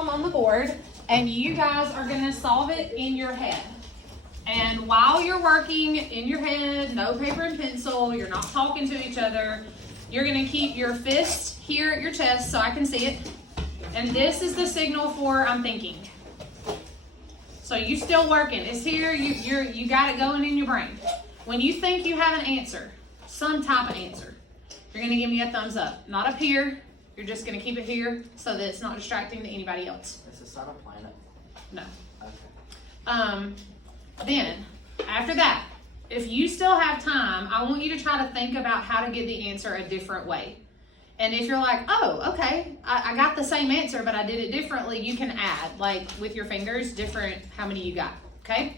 problem on the board, and you guys are gonna solve it in your head. And while you're working in your head, no paper and pencil, you're not talking to each other, you're gonna keep your fist here at your chest so I can see it. And this is the signal for I'm thinking. So you still working. It's here, you got it going in your brain. When you think you have an answer, some type of answer, you're gonna give me a thumbs up. Not up here, you're just gonna keep it here so that it's not distracting to anybody else. Is the sun a planet? No. Okay. Then, after that, if you still have time, I want you to try to think about how to get the answer a different way. And if you're like, oh, okay, I got the same answer, but I did it differently, you can add, like with your fingers, different, how many you got, okay?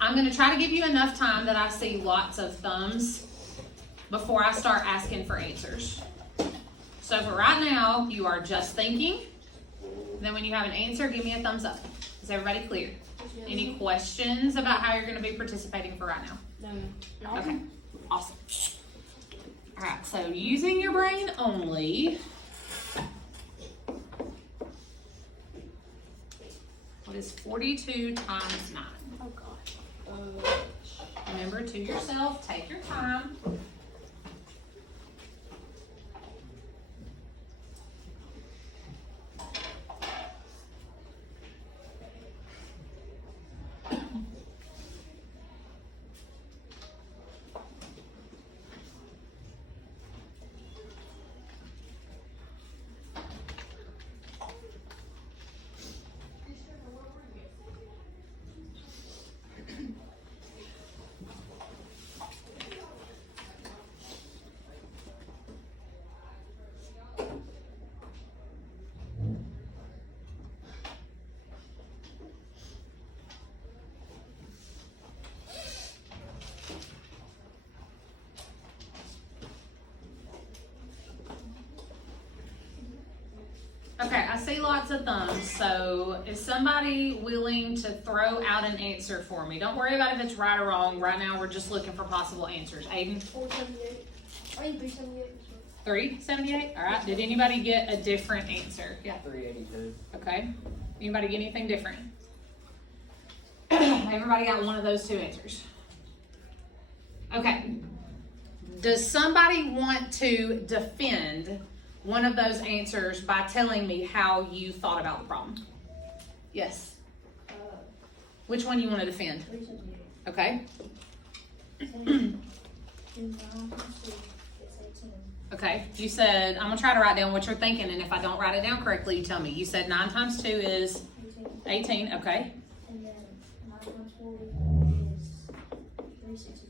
I'm gonna try to give you enough time that I see lots of thumbs before I start asking for answers. So for right now, you are just thinking. Then when you have an answer, give me a thumbs up. Is everybody clear? Any questions about how you're going to be participating for right now? No. Okay, awesome. All right, so using your brain only. What is 42 times 9? Oh gosh. Remember to yourself, take your time. Okay, I see lots of thumbs, so is somebody willing to throw out an answer for me? Don't worry about if it's right or wrong. Right now, we're just looking for possible answers. Aiden? 478. I mean 378. 378? All right, did anybody get a different answer? Yeah. 382. Okay. Anybody get anything different? Everybody got one of those two answers. Okay. Does somebody want to defend one of those answers by telling me how you thought about the problem? Yes. Which one you want to defend? 378. Okay. Okay. You said, I'm going to try to write down what you're thinking, and if I don't write it down correctly, you tell me. You said 9 times 2 is 18. Okay. And then 9 times 4 is 360.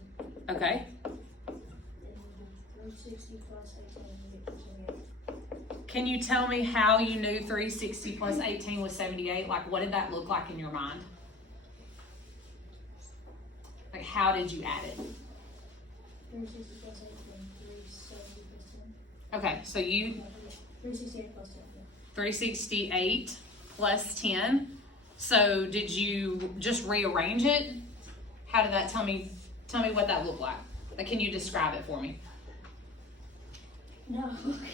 Okay. And 360 plus 18 you get 378. Can you tell me how you knew 360 plus 18 was 78? Like, what did that look like in your mind? Like, how did you add it? 360 plus 18, 370 plus 10. Okay, so you 368 plus 10. Yeah. 368 plus 10. So did you just rearrange it? How did that tell me what that looked like? Like, can you describe it for me? No.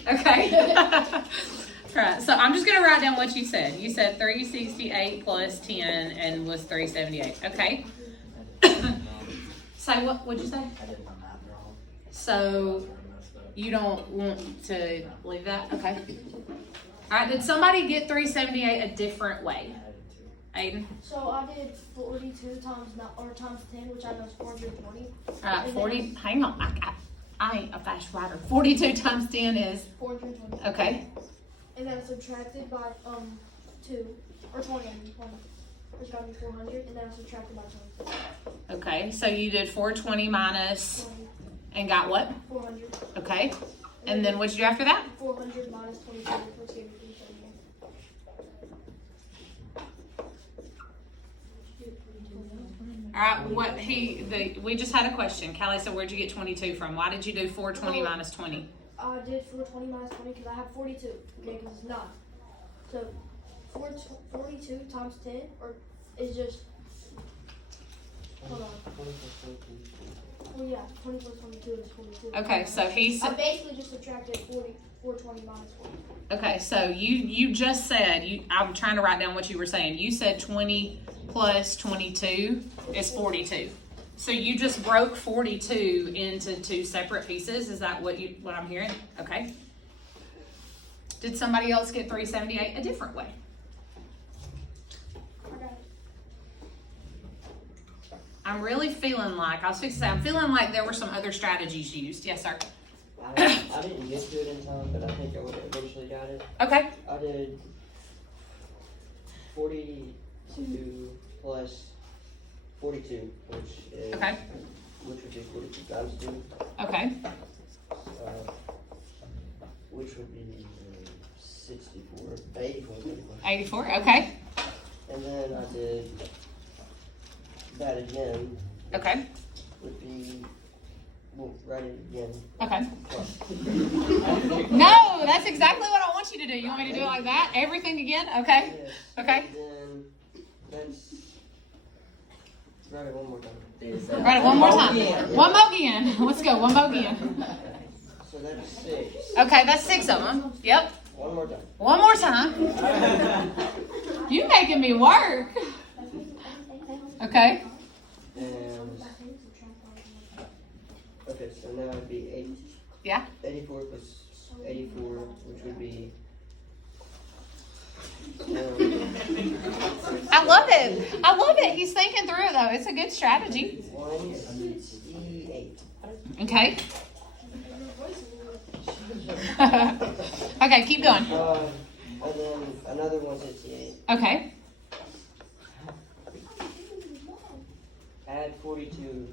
Okay. All right, so I'm just gonna write down what you said. You said 368 plus 10 and was 378. Okay. Say what? What'd you say? I did my math wrong. So you don't want to leave that? Okay. All right. Did somebody get 378 a different way? Aiden. So I did 42 times 10, which I know is 420. All right. 40. Hang on. I ain't a fast writer. 42 times 10 is 420. okay. And then subtracted by 2 or 20. I mean 20. Which got me 400, and then I subtracted by 20. Okay. So you did 420 minus 20. and got what? 400. Okay. And then what'd you do after that? 400 minus 22, which gave me 378. All right. We just had a question. Callie said, "Where'd you get 22 from? Why did you do 420 minus 20?" I did 420 minus 20 because I have 42. Okay, because it's 9. So 42 times 10 is just Hold on. 24, 22. Well, yeah, 24, 22 is 42. Okay, so he I said, basically just subtracted 420 minus 40. okay, so you just said, I'm trying to write down what you were saying. You said 20 plus 22 is 42. So you just broke 42 into two separate pieces. Is that what I'm hearing? Okay. Did somebody else get 378 a different way? I got it. I'm really feeling like, I was fixing to say, I'm feeling like there were some other strategies used. Yes, sir. I didn't get to it in time, but I think I would have eventually got it. Okay. I did 42 plus 42, which is Okay. which would be 42 times 2, Okay. which would be 64, 84, 84. Okay. and then I did that again. Okay. Would be write it again. Okay. Plus. No, that's exactly what I want you to do. You want me to do it like that? Everything again? Okay. Yes. Okay. And then let's write it one more time. Write it one more time. One more again. Let's go. One more again. So that's 6. Okay, that's 6 of them. Yep. One more time. One more time. You making me work. Okay. And okay, so now it'd be 80. Yeah. 84 plus 84, which would be. I love it. I love it. He's thinking through it though. It's a good strategy. 168. Okay. Okay, keep going. And then another 168. Okay. Add 42.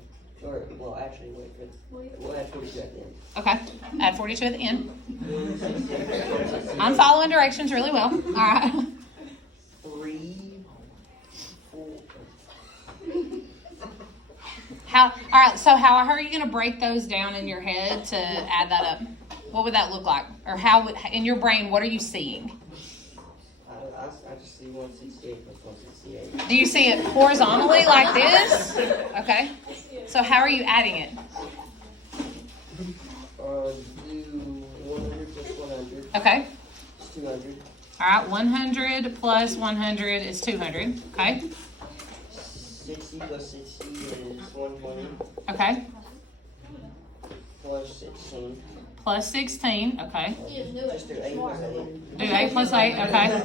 Or, well, actually, we'll add 42 at the end. Okay. Add 42 at the end. 168. I'm following directions really well. All right. 3, 4. All right, so how are you going to break those down in your head to add that up? What would that look like? Or in your brain, what are you seeing? I just see 168 plus 168. Do you see it horizontally like this? Okay. So how are you adding it? Do 100 plus 100. Okay. It's 200. All right, 100 plus 100 is 200. Okay. 60 plus 60 is 120. Okay. Plus 16. Plus 16. Okay. Just do 8 plus 8. Do 8 plus 8. Okay.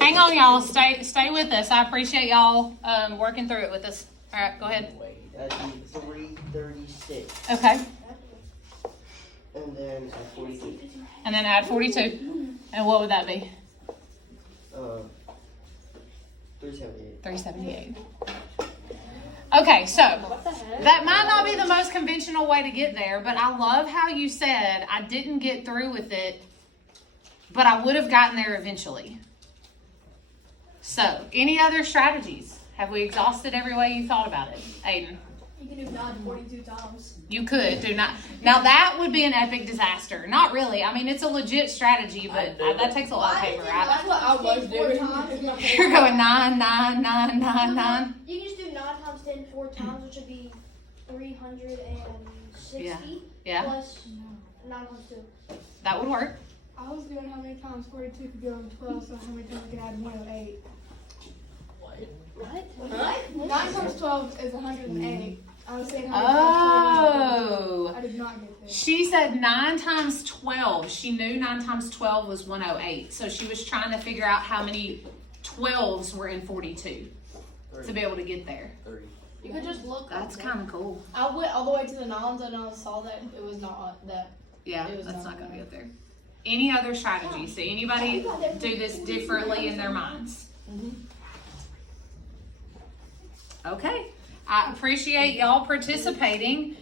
Hang on, y'all. Stay with us. I appreciate y'all working through it with us. All right, go ahead. That'd be 336. Okay. And then add 42. And then add 42. And what would that be? 378. 378. Okay, so that might not be the most conventional way to get there, but I love how you said I didn't get through with it, but I would have gotten there eventually. So, any other strategies? Have we exhausted every way you thought about it, Aiden? You can do 942 times. You could do not. Now that would be an epic disaster. Not really. I mean, it's a legit strategy, but that takes a lot of paper, right? That's what I was doing. You're going 9, 9, 9, 9, 9. You can just do 9 times 10 4 times, which would be 360. Yeah. Plus 9 times 2. That would work. I was doing how many times 42 could go on 12, so how many times I could add 108. What? 9 times 12 is 108. I was saying how many times 12 Oh. I did not get there. She said 9 times 12. She knew 9 times 12 was 108. So she was trying to figure out how many 12s were in 42 to be able to get there. 3. You could just look. That's kind of cool. I went all the way to the nines and I saw that it was not that. Yeah, It was that's not not going to be up there. Any other strategies? So anybody do this differently in their minds? Okay. I appreciate y'all participating.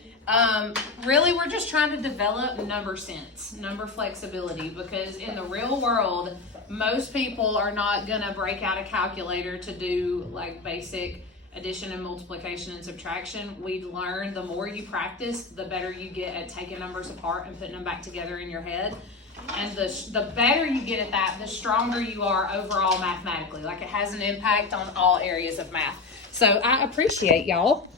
Really, we're just trying to develop number sense, number flexibility, because in the real world, most people are not going to break out a calculator to do like basic addition and multiplication and subtraction. We learn the more you practice, the better you get at taking numbers apart and putting them back together in your head. And the better you get at that, the stronger you are overall mathematically. Like it has an impact on all areas of math. So I appreciate y'all